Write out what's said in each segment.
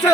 这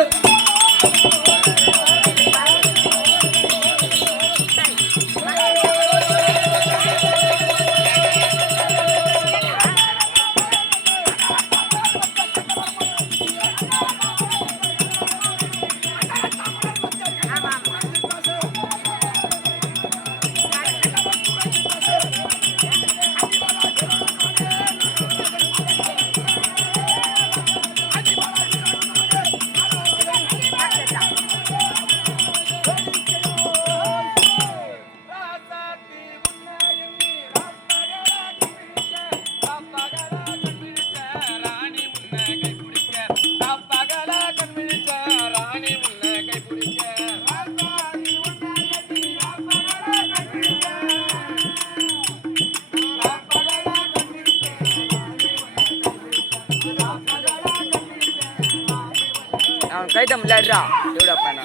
அவன் கைத்த எவ்வளோ பண்ணா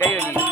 கை வலி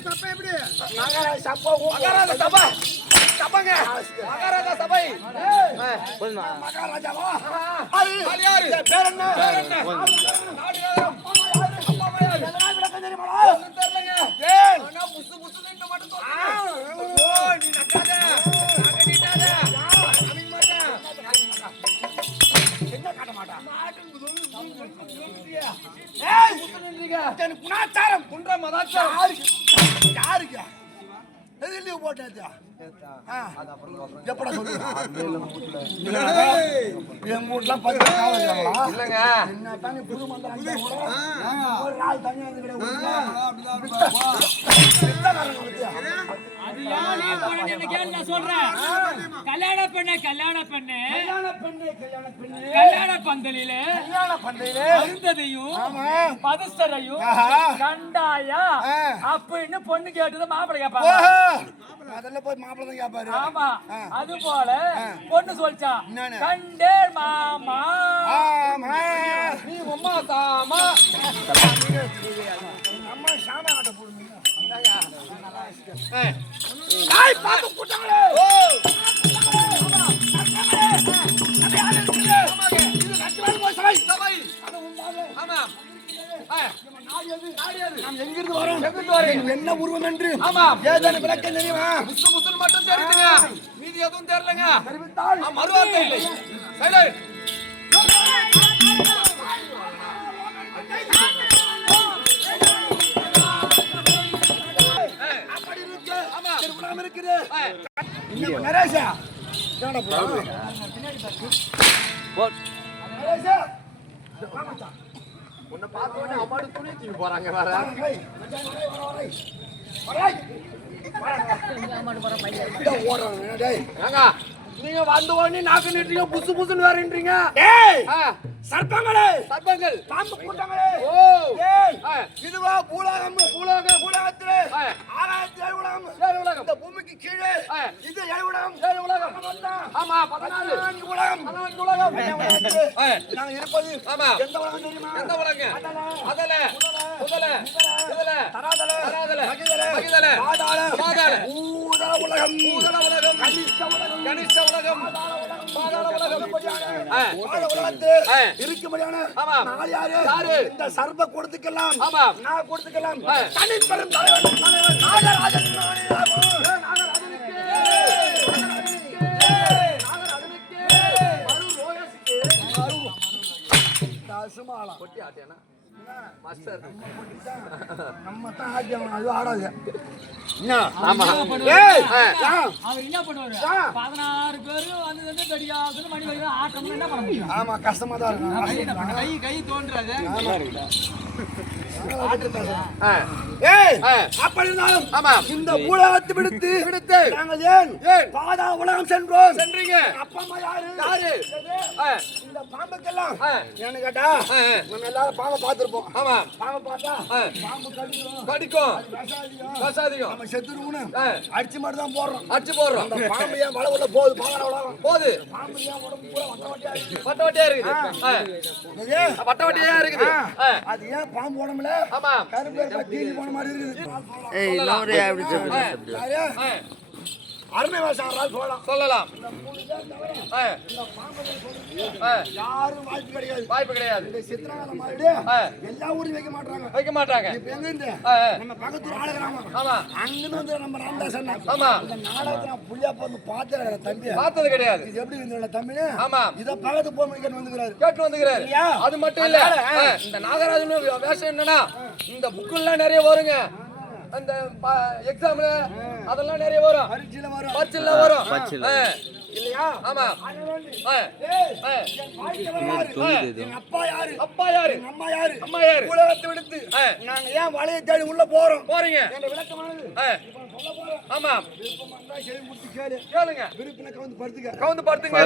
சவுண்ட் சரியில்லை. மகாராஜ சபா சபைங்க மகாராஜா சபை மகாராஜாவா பேர் என்ன பேர் என்ன தெரியுமா புசு மட்டும் நீ நக்காத குணாச்சாரம் குன்ற மதாச்சாரம் யாருக்கு யாருக்கு போட்டாச்சா எப்படா சொல்லு என் வீட்டுலாம் பத்து என்ன தானே புது மந்திரம் ஒரு நாள் சொல்றேன். கல்யாண பெண்ணு கல்யாண பெண்ணு கல்யாண பெண்ணு, கல்யாண பெண்ணு. கல்யாண பந்தலிலே கல்யாண பண்றீங்களே. அருந்ததையும் ஆமா. பதஸ்தரையும். கண்டாயா. அப்படின்னு பொண்ணு கேட்டது மாப்பிள்ளை கேட்பாங்க. முதல்ல போய் மாப்பிள்ளை தான் கேட்பாரு ஆமா. அது போல பொண்ணு சொல்லிச்சா? கண்டேன் மாமா ஆமா. நீ சாமா கட்ட போடுங்க ஏய், தாய் பார்த்து கூட்டாங்களே என்ன உருவம் என்று. ஏதேனும் விளக்கம் தெரியுமா புசுன்னு மட்டும் தெரியுதுங்க மீதி எதுவும் தெரியலங்க மறுவார்த்தை இல்லை திருமணம் இருக்குது. நரேஷா. உன்னை பார்த்த உடனே அம்மாடு துணி தூக்கி போறாங்க வேற. நீங்க வந்த உடனே நாக்கு நீட்டுறீங்க புசு புசுன்னு வேறன்றீங்க. சர்ப்பங்களே. சர்ப்பங்கள். பாம்பு கூட்டங்களே. ஓ. இதுவா பூலோகம் பூலோகம் பூலோகத்திலே. உலகம். உலகம். இந்த பூமிக்கு கீழே. இது உலகம். உலகம். ஆமா பதினாலு உலகம். உலகம். நாங்க இருப்பது ஆமா. எந்த உலகம் தெரியுமா? எந்த உலகங்க அதல, அதல முதல இதுல தராதல, தராதல, மகிதல, மகிதல, பாதாள, பாதாள, பூதல உலகம். பூதல உலகம். கனிஷ்ட உலகம். கனிஷ்ட உலகம். இந்த சர்ப கொடுத்துக்கலாம். நான் கொடுத்துக்கலாம். தனிப்பெரும் தலைவன் தலைவன் நாகராஜன் நாகராஜன். தசுமாலம். பொட்டி ஆட்டியானா மாஸ்டர் நம்ம தான் ஆட்டியாகணும், அது ஆடாது. ஆமா ஏய், அவர் என்ன பண்ணுவாரு? ஆ. பதினாறு பேரு வந்து வந்து மணி வரைக்கும் ஆட்டம்னு என்ன பண்ண முடியும்? ஆமா கஷ்டமா தான் இருக்கும். கை கை தோன்றாது. இருந்தாலும் ஆமா. இந்த உலகத்தை விடுத்து விடுத்து. நாங்கள் ஏன் ஏன்? பாதா உலகம் சென்றோம்? சென்றீங்க. அப்பா அம்மா யாரு? யாரு? இந்த பாம்புக்கெல்லாம் ஆ, ஏன்னு கேட்டா. நம்ம எல்லாரும் பாம்பை பார்த்திருப்போம். ஆமா. பாம்பை பார்த்தா. பாம்பு கடிக்கும். கடிக்கும். நம்ம செத்துருவோம்னு. அடிச்சு மட்டும் தான் போடுறோம். அடிச்சு போடுறோம். அந்த பாம்பு ஏன் வள உள்ள போகுது? பாதாள உலகம். பாம்பு ஏன் உடம்பு பூரா வட்ட வட்டியா இருக்குது? வட்டியா இருக்குது. அது ஏன் பாம்பு உடம்புல இருக்கா, தீனி போன மாதிரி இருக்குது. அருமை ஆறால் சொல்லலாம். சொல்லலாம். யாரும் வாய்ப்பு கிடையாது. வாய்ப்பு கிடையாது. இந்த சித்திரகால மாதிரி. எல்லா ஊரையும் வைக்க மாட்டாங்க வைக்க மாட்டாங்க இப்ப எங்க இருந்து. நம்ம பக்கத்து ஆளு கிராமம் ஆமா. அங்கிருந்து வந்து நம்ம ராமதாஸ் அண்ணன் ஆமா. இந்த நாடகத்துல நான் புள்ளியா வந்து தம்பி. பார்த்தது கிடையாது. இது எப்படி இருந்தோட தம்பி? ஆமா. இத பக்கத்து வைக்கணும் வந்துக்கிறாரு. கேட்டு வந்துக்கிறாரு? அது மட்டும் இல்ல. இந்த நாகராஜன் வேஷம் என்னன்னா இந்த புக்குலாம் நிறைய வருங்க. அந்த எக்ஸாம்ல அதெல்லாம் நிறைய வரும். பரீட்சையில வரும். வரும். பரீட்சையில ஆ, இல்லையா? ஆமா? எங்க அப்பா யாரு? அப்பா யாரு? எங்க அம்மா யாரு? அம்மா யாரு? உலகத்தை விடுத்து ஆ, நாங்க ஏன் வலையை தேடி உள்ள போறோம்? போறீங்க. என்ற விளக்கமானது ஆமா. கேளுங்க. விருப்பின கவுந்து படுத்துக்க. கவுந்து படுத்துங்க.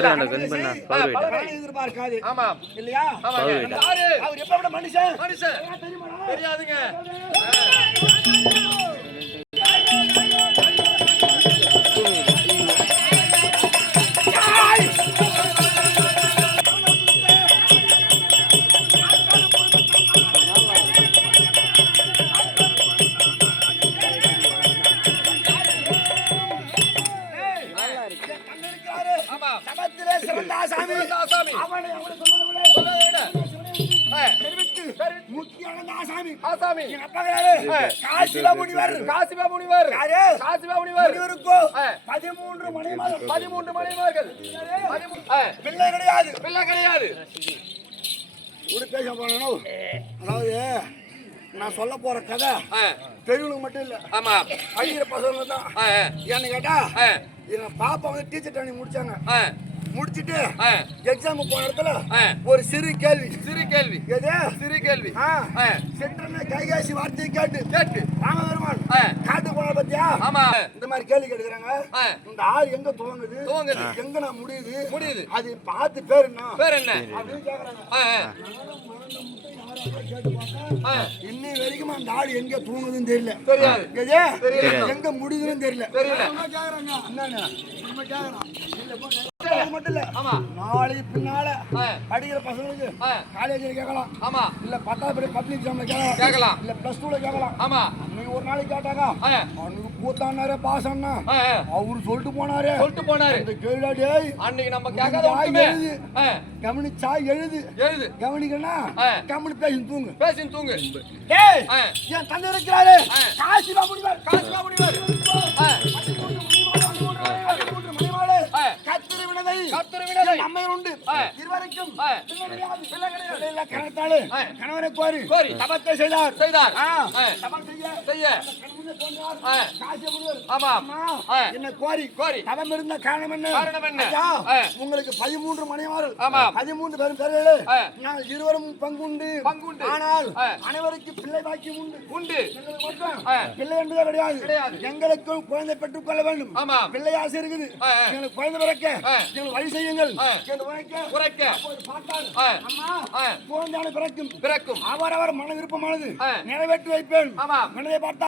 எதிர்பார்க்காது. ஆமா. இல்லையா? பவுல் யாரு? அவர் எப்ப மனுஷன்? மனுஷன். தெரியுமா தெரியாதுங்க. ஆசாமி. காசில முனிவர். காசிபா முனிவர்? காசிபா முனிவர். முனிவருக்கோ. பதிமூன்று மணிமாதம். பதிமூன்று ஆ, பிள்ளை கிடையாது. பிள்ளை கிடையாது. இப்படி பேச போனோம் அதாவது நான் சொல்ல போற கதை ஆ, பெரியவங்களுக்கு மட்டும் இல்ல. ஆமா. படிக்கிற பசங்க தான். ஏன்னு கேட்டா பாப்பா வந்து டீச்சர் ட்ரைனிங் முடிச்சாங்க. முடிச்சிட்டு. எக்ஸாம் போன இடத்துல. ஒரு சிறு கேள்வி. சிறு கேள்வி. எது? சிறு கேள்வி. ஆ. ஆ, சென்றன கைகாசி வார்த்தையை கேட்டு. கேட்டு. ராம பெருமான் ஆ. காட்டு போன பத்தியா? ஆமா. இந்த மாதிரி கேள்வி கேட்டுக்கிறாங்க ஆ. இந்த ஆறு எங்க துவங்குது? துவங்குது. எங்க நான் முடியுது? முடியுது. அது பார்த்து பேர் என்ன? பேர் என்ன? அப்படின்னு கேக்குறாங்க இன்னி வரைக்கும் அந்த ஆடு எங்க தூங்குதுன்னு தெரியல. தெரியாது. எது? தெரியல. எங்க முடியுதுன்னு தெரியல. தெரியல. என்னன்னு? நம்ம கேக்குறோம். அது மட்டும் இல்ல. ஆமா. நாளைக்கு பின்னால. படிக்கிற பசங்களுக்கு. காலேஜ்ல கேட்கலாம். ஆமா. இல்ல பத்தாவது படி பப்ளிக் எக்ஸாம்ல கேட்கலாம். கேட்கலாம். இல்ல பிளஸ் டூல கேட்கலாம். ஆமா. அன்னைக்கு ஒரு நாளைக்கு கேட்டாங்க அவனுக்கு கூத்தானாரே பாஸ் ஆ. அவரு சொல்லிட்டு போனாரு. சொல்லிட்டு போனாரு. இந்த கேள்விடா டேய் அன்னைக்கு நம்ம கேட்காத ஒண்ணுமே. கவனிச்சா எழுது. எழுது. கவனிக்கனா. கவனி பேசி தூங்கு. பேசி தூங்கு. டேய் என் தந்தை இருக்கிறாரு. ஆ. காசிபா முடிவார் காசிபா ஆ. கணவனை கோரி கோரி. தபத்தை செய்தார். செய்தார். தபம் செய்ய. செய்ய. என்ன கோரி கோரி. தவம் இருந்த காரணம் என்ன. உங்களுக்கு பதிமூன்று ஆமாம். பதிமூன்று பேரும் பேர்களே ஆ. நாங்கள் இருவரும் பங்குண்டு பங்குண்டு. ஆனால். அனைவருக்கு பிள்ளை பாக்கியம் உண்டு உண்டு. பிள்ளை என்பதே கிடையாது. எங்களுக்கும் குழந்தை பெற்றுக் கொள்ள வேண்டும். பிள்ளை ஆசை இருக்குது. எங்களுக்கு குழந்தை பிறக்க. எங்களுக்கு வழி செய்யுங்கள் உரைக்க. குழந்தையான பிறக்கும் பிறக்கும் அவரவர் மன விருப்பமானது. நிறைவேற்றி வைப்பேன். மனதை பார்த்தா